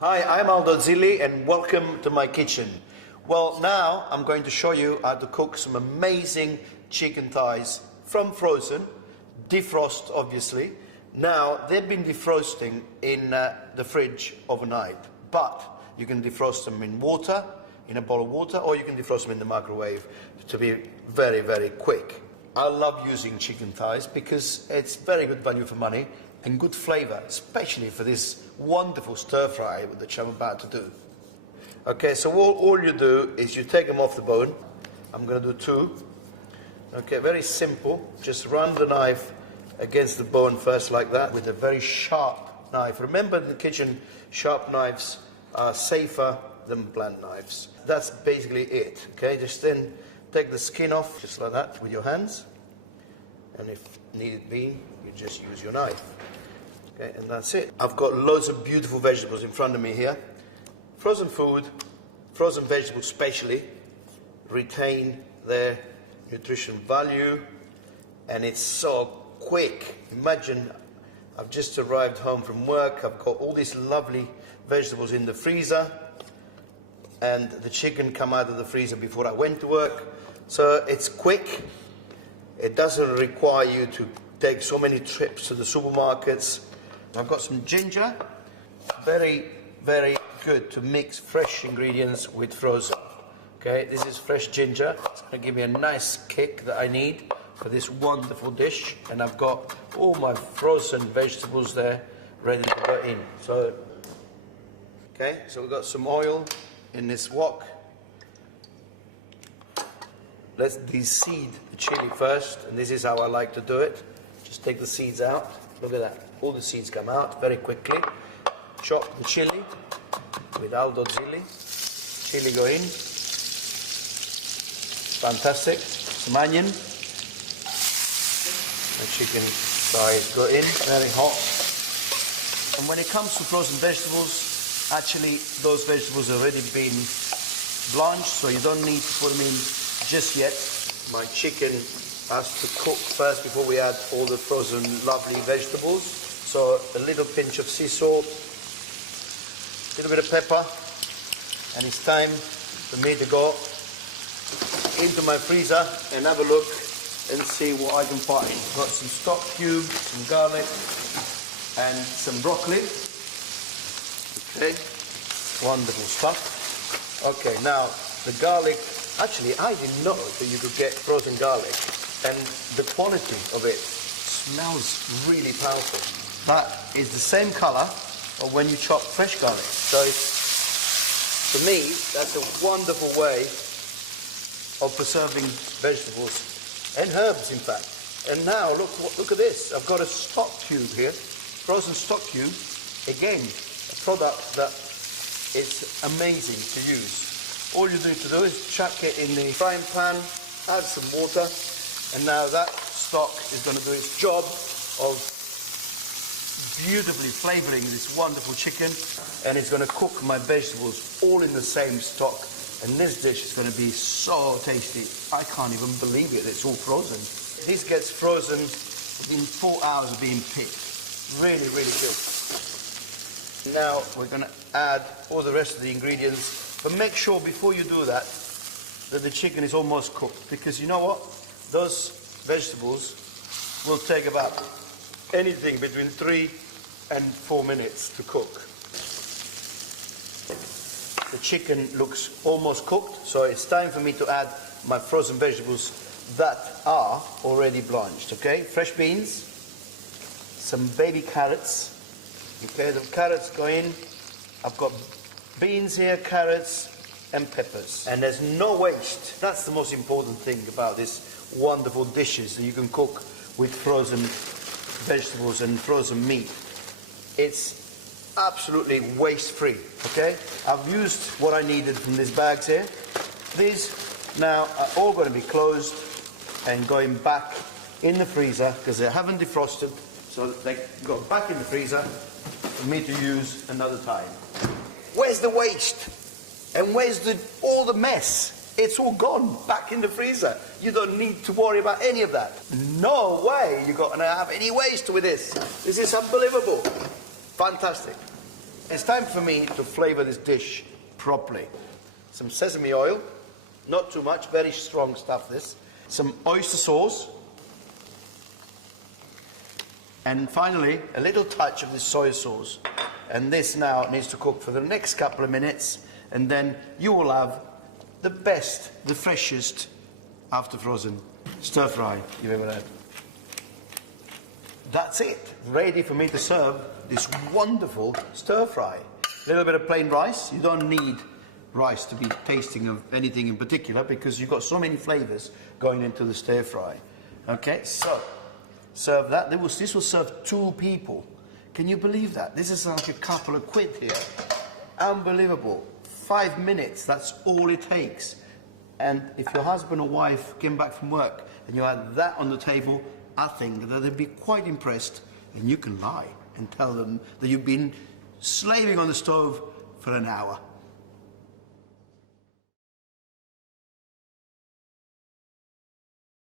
Hi, I'm Aldo Zilli and welcome to my kitchen. Well, now I'm going to show you how to cook some amazing chicken thighs from frozen, defrost obviously. Now, they've been defrosting in the fridge overnight, but you can defrost them in water, in a bowl of water, or you can defrost them in the microwave to be very, very quick. I love using chicken thighs because it's very good value for money and good flavour, especially for this wonderful stir fry which I'm about to do. Okay, so all you do is you take them off the bone. I'm going to do two. Okay, very simple. Just run the knife against the bone first like that with a very sharp knife. Remember, in the kitchen, sharp knives are safer than blunt knives. That's basically it. Okay, just then take the skin off just like that with your hands, and if need be, you just use your knife. Okay, and that's it. I've got loads of beautiful vegetables in front of me here. Frozen food, frozen vegetables especially, retain their nutrition value, and it's so quick. Imagine I've just arrived home from work, I've got all these lovely vegetables in the freezer, and the chicken come out of the freezer before I went to work. So it's quick. It doesn't require you to take so many trips to the supermarkets. I've got some ginger. Very, very good to mix fresh ingredients with frozen. Okay, this is fresh ginger. It's going to give me a nice kick that I need for this wonderful dish. And I've got all my frozen vegetables there ready to go in. So, okay, so we've got some oil in this wok. Let's de-seed the chili first, and this is how I like to do it. Just take the seeds out. Look at that. All the seeds come out very quickly. Chop the chili with Aldo Zilli. Chili go in. Fantastic. Some onion. The chicken thighs go in. Very hot. And when it comes to frozen vegetables, actually those vegetables have already been blanched, so you don't need to put them in just yet. My chicken has to cook first before we add all the frozen lovely vegetables. So a little pinch of sea salt, a little bit of pepper, and it's time for me to go into my freezer and have a look and see what I can find. Got some stock cubes, some garlic, and some broccoli. Okay, wonderful stuff. Okay, now the garlic. Actually, I didn't know that you could get frozen garlic, and the quality of it smells really powerful. That is the same color of when you chop fresh garlic. So for me, that's a wonderful way of preserving vegetables and herbs, in fact. And now look at this. I've got a stock cube here, frozen stock cube. Again, a product that is amazing to use. All you need to do is chuck it in the frying pan, add some water, and now that stock is going to do its job of beautifully flavouring this wonderful chicken, and it's going to cook my vegetables all in the same stock, and this dish is going to be so tasty. I can't even believe it, it's all frozen. This gets frozen within 4 hours of being picked. Really, really good. Now we're going to add all the rest of the ingredients. But make sure before you do that, that the chicken is almost cooked. Because you know what? Those vegetables will take about anything between 3 and 4 minutes to cook. The chicken looks almost cooked, so it's time for me to add my frozen vegetables that are already blanched, okay? Fresh beans, some baby carrots, okay? The carrots go in. I've got beans here, carrots, and peppers. And there's no waste. That's the most important thing about this wonderful dishes that you can cook with frozen vegetables and frozen meat. It's absolutely waste-free, okay? I've used what I needed from these bags here. These now are all going to be closed and going back in the freezer because they haven't defrosted, so they go back in the freezer for me to use another time. Where's the waste? And where's all the mess? It's all gone back in the freezer. You don't need to worry about any of that. No way you're going to have any waste with this. This is unbelievable. Fantastic. It's time for me to flavor this dish properly. Some sesame oil, not too much, very strong stuff this. Some oyster sauce. And finally, a little touch of the soy sauce. And this now needs to cook for the next couple of minutes, and then you will have the best, the freshest, after frozen stir fry you've ever had. That's it, ready for me to serve this wonderful stir fry. A little bit of plain rice. You don't need rice to be tasting of anything in particular because you've got so many flavors going into the stir fry. Okay, so serve that. This will serve 2 people. Can you believe that? This is like a couple of quid here. Unbelievable. 5 minutes, that's all it takes. And if your husband or wife came back from work and you had that on the table, I think that they'd be quite impressed. And you can lie and tell them that you've been slaving on the stove for an hour.